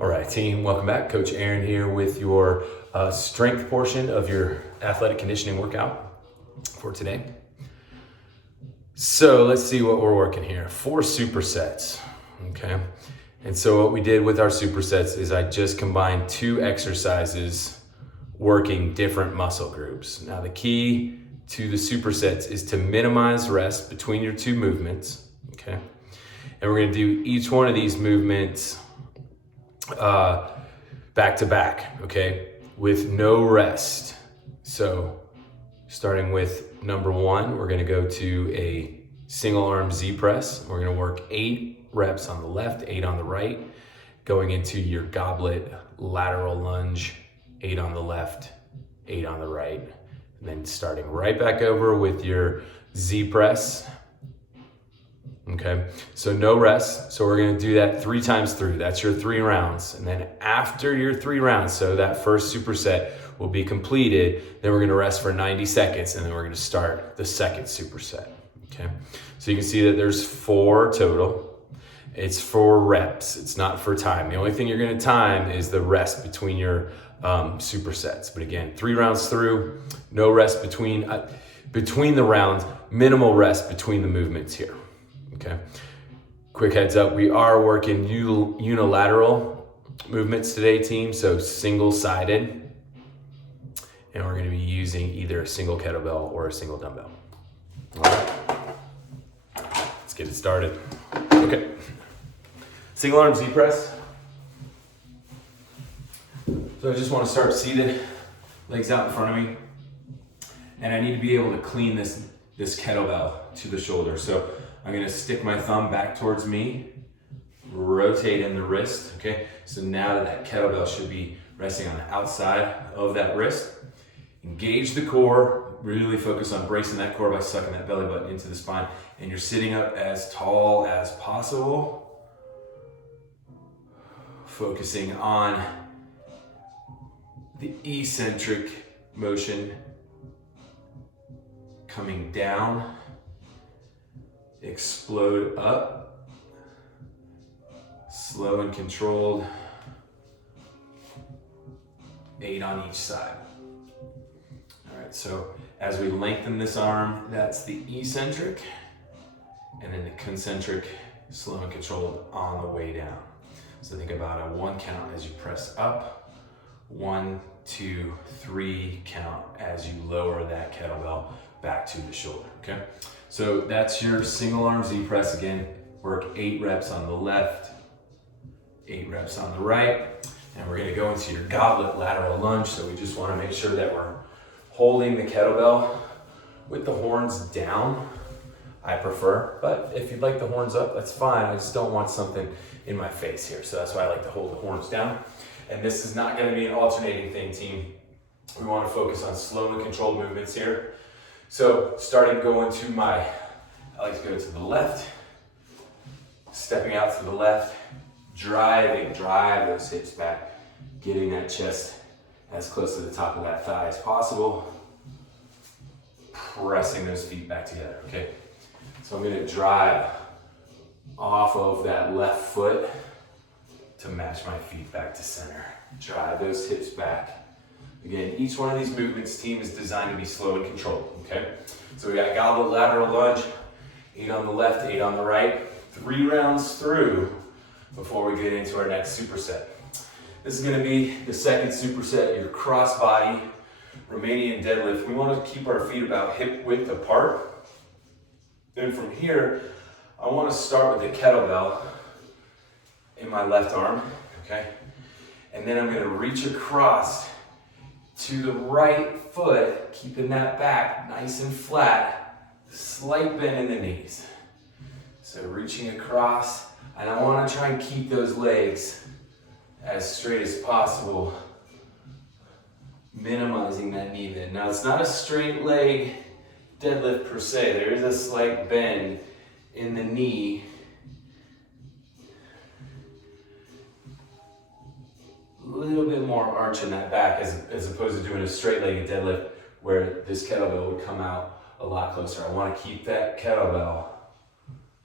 All right, team, welcome back. Coach Aaron here with your strength portion of your athletic conditioning workout for today. So let's see what we're working here. 4 supersets, okay? And so what we did with our supersets is I just combined 2 exercises working different muscle groups. Now the key to the supersets is to minimize rest between your 2 movements, okay? And we're gonna do each one of these movements back to back, okay, with no rest. So starting with number 1, we're gonna go to a single arm Z press. We're gonna work 8 reps on the left, 8 on the right, going into your goblet lateral lunge, 8 on the left, 8 on the right, and then starting right back over with your Z press. Okay, so no rest. So we're gonna do that 3 times through. That's your 3 rounds. And then after your 3 rounds, so that first superset will be completed, then we're gonna rest for 90 seconds and then we're gonna start the second superset, okay? So you can see that there's 4 total. It's for reps, it's not for time. The only thing you're gonna time is the rest between your supersets. But again, 3 rounds through, no rest between the rounds, minimal rest between the movements here. Okay, quick heads up, we are working unilateral movements today, team, so single-sided, and we're gonna be using either a single kettlebell or a single dumbbell. All right, let's get it started. Okay, single arm Z press. So I just wanna start seated, legs out in front of me, and I need to be able to clean this kettlebell to the shoulder. So I'm gonna stick my thumb back towards me, rotate in the wrist, okay? So now that kettlebell should be resting on the outside of that wrist. Engage the core, really focus on bracing that core by sucking that belly button into the spine. And you're sitting up as tall as possible, focusing on the eccentric motion coming down, explode up, slow and controlled, 8 on each side. All right, so as we lengthen this arm, that's the eccentric, and then the concentric, slow and controlled on the way down. So think about a 1 count as you press up, 1, 2, 3 count as you lower that kettlebell back to the shoulder, okay? So that's your single arm Z press. Again, work 8 reps on the left, 8 reps on the right, and we're gonna go into your goblet lateral lunge. So we just wanna make sure that we're holding the kettlebell with the horns down, I prefer, but if you'd like the horns up, that's fine. I just don't want something in my face here. So that's why I like to hold the horns down. And this is not gonna be an alternating thing, team. We wanna focus on slow and controlled movements here. So starting going to I like to go to the left, stepping out to the left, drive those hips back, getting that chest as close to the top of that thigh as possible, pressing those feet back together, okay? So I'm gonna drive off of that left foot to match my feet back to center. Drive those hips back. Again, each one of these movements, team, is designed to be slow and controlled, okay? So we got goblet lateral lunge, 8 on the left, 8 on the right, 3 rounds through before we get into our next superset. This is gonna be the second superset, your crossbody Romanian deadlift. We wanna keep our feet about hip width apart. Then from here, I wanna start with the kettlebell in my left arm, okay? And then I'm gonna reach across to the right foot, keeping that back nice and flat, slight bend in the knees. So reaching across, and I wanna try and keep those legs as straight as possible, minimizing that knee bend. Now it's not a straight leg deadlift per se, there is a slight bend in the knee. A little bit more arch in that back as opposed to doing a straight-legged deadlift where this kettlebell would come out a lot closer. I want to keep that kettlebell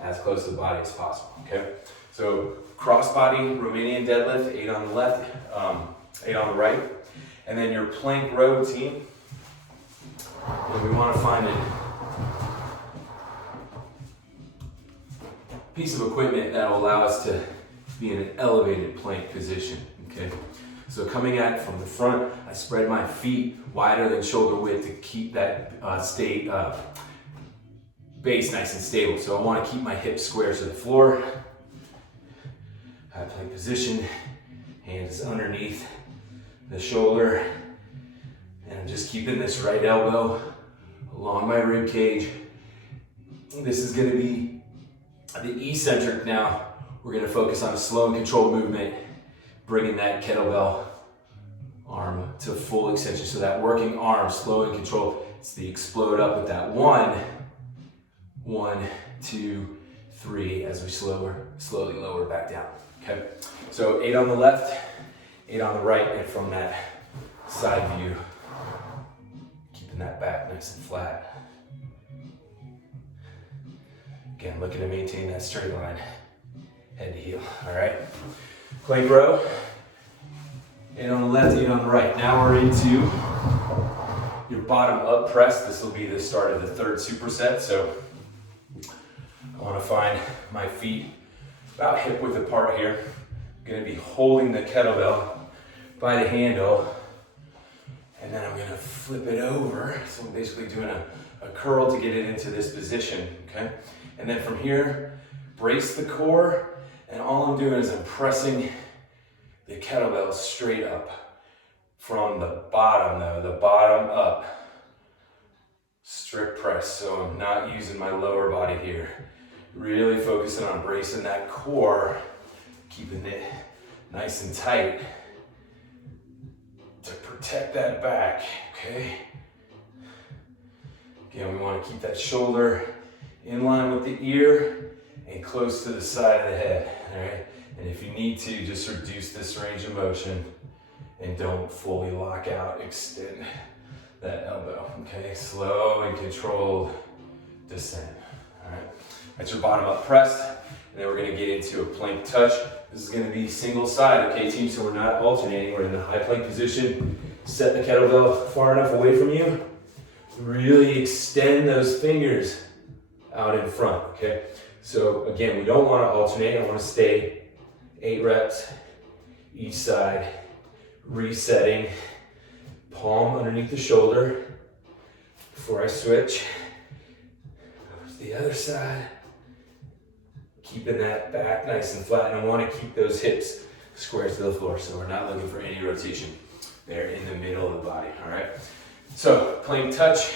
as close to the body as possible, okay? So crossbody Romanian deadlift, 8 on the left, 8 on the right. And then your plank row team. And we want to find a piece of equipment that will allow us to be in an elevated plank position, okay? So coming at it from the front, I spread my feet wider than shoulder width to keep that base nice and stable. So I want to keep my hips square to the floor. High plank position, hands underneath the shoulder. And I'm just keeping this right elbow along my rib cage. This is going to be the eccentric now. We're going to focus on a slow and controlled movement, bringing that kettlebell arm to full extension. So that working arm, slow and controlled. It's the explode up with that 1, 2, 3 as we slowly lower back down. Okay, so 8 on the left, 8 on the right, and from that side view, keeping that back nice and flat. Again, looking to maintain that straight line, head to heel, all right? Plank row, 8 on the left, 8 on the right. Now we're into your bottom up press. This will be the start of the third superset. So I want to find my feet about hip width apart here. I'm going to be holding the kettlebell by the handle, and then I'm going to flip it over. So I'm basically doing a curl to get it into this position, okay? And then from here, brace the core, and all I'm doing is I'm pressing the kettlebell straight up from the bottom though, the bottom up. Strict press, so I'm not using my lower body here. Really focusing on bracing that core, keeping it nice and tight to protect that back, okay? Again, we want to keep that shoulder in line with the ear and close to the side of the head, all right? And if you need to, just reduce this range of motion and don't fully lock out, extend that elbow, okay? Slow and controlled descent, all right? That's your bottom up press, and then we're gonna get into a plank touch. This is gonna be single side, okay team? So we're not alternating, we're in the high plank position. Set the kettlebell far enough away from you. Really extend those fingers out in front, okay? So again, we don't wanna alternate, I wanna stay 8 reps each side, resetting, palm underneath the shoulder before I switch. Over to the other side, keeping that back nice and flat, and I want to keep those hips square to the floor, so we're not looking for any rotation. They're in the middle of the body, all right? So, plank touch,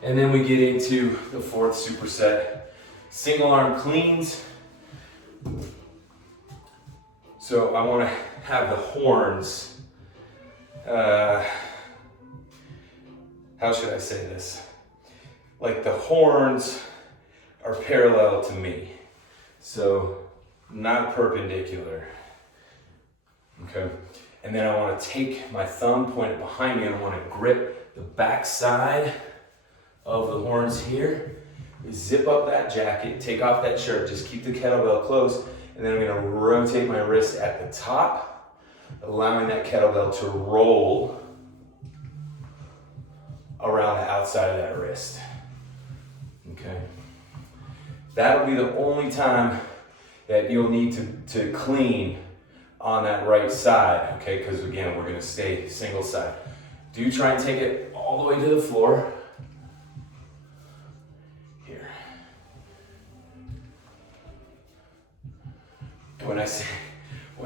and then we get into the fourth superset, single arm cleans. So I want to have the horns, how should I say this? Like the horns are parallel to me, so not perpendicular, okay? And then I want to take my thumb, point it behind me, and I want to grip the back side of the horns here, zip up that jacket, take off that shirt, just keep the kettlebell close, and then I'm going to rotate my wrist at the top, allowing that kettlebell to roll around the outside of that wrist, okay? That'll be the only time that you'll need to clean on that right side, okay? Because again, we're gonna stay single side. Do try and take it all the way to the floor. Here. And when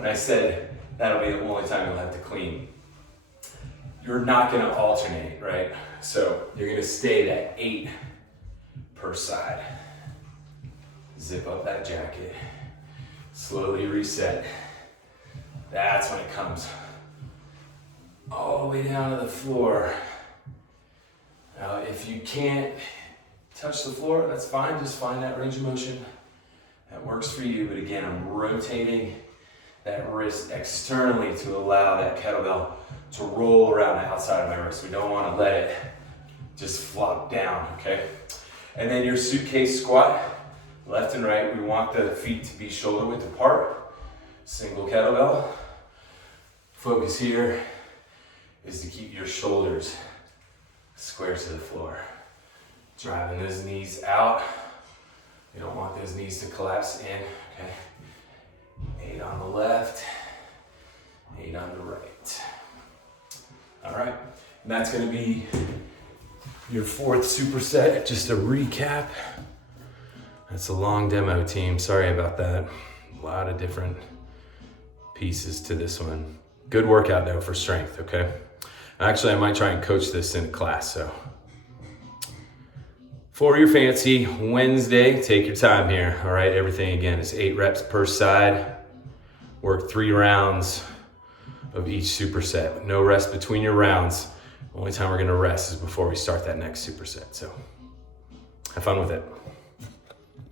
I said that'll be the only time you'll have to clean, you're not gonna alternate, right? So you're gonna stay at 8 per side. Zip up that jacket, slowly reset. That's when it comes all the way down to the floor. Now, if you can't touch the floor, that's fine. Just find that range of motion that works for you. But again, I'm rotating that wrist externally to allow that kettlebell to roll around the outside of my wrist. We don't want to let it just flop down, okay? And then your suitcase squat. Left and right, we want the feet to be shoulder width apart. Single kettlebell. Focus here is to keep your shoulders square to the floor. Driving those knees out. You don't want those knees to collapse in, okay? 8 on the left, 8 on the right. All right, and that's gonna be your 4th superset. Just a recap. That's a long demo, team. Sorry about that. A lot of different pieces to this one. Good workout though for strength, okay? Actually, I might try and coach this in class, so. For your fancy Wednesday, take your time here, all right? Everything again is 8 reps per side. Work 3 rounds of each superset. No rest between your rounds. Only time we're gonna rest is before we start that next superset, so have fun with it.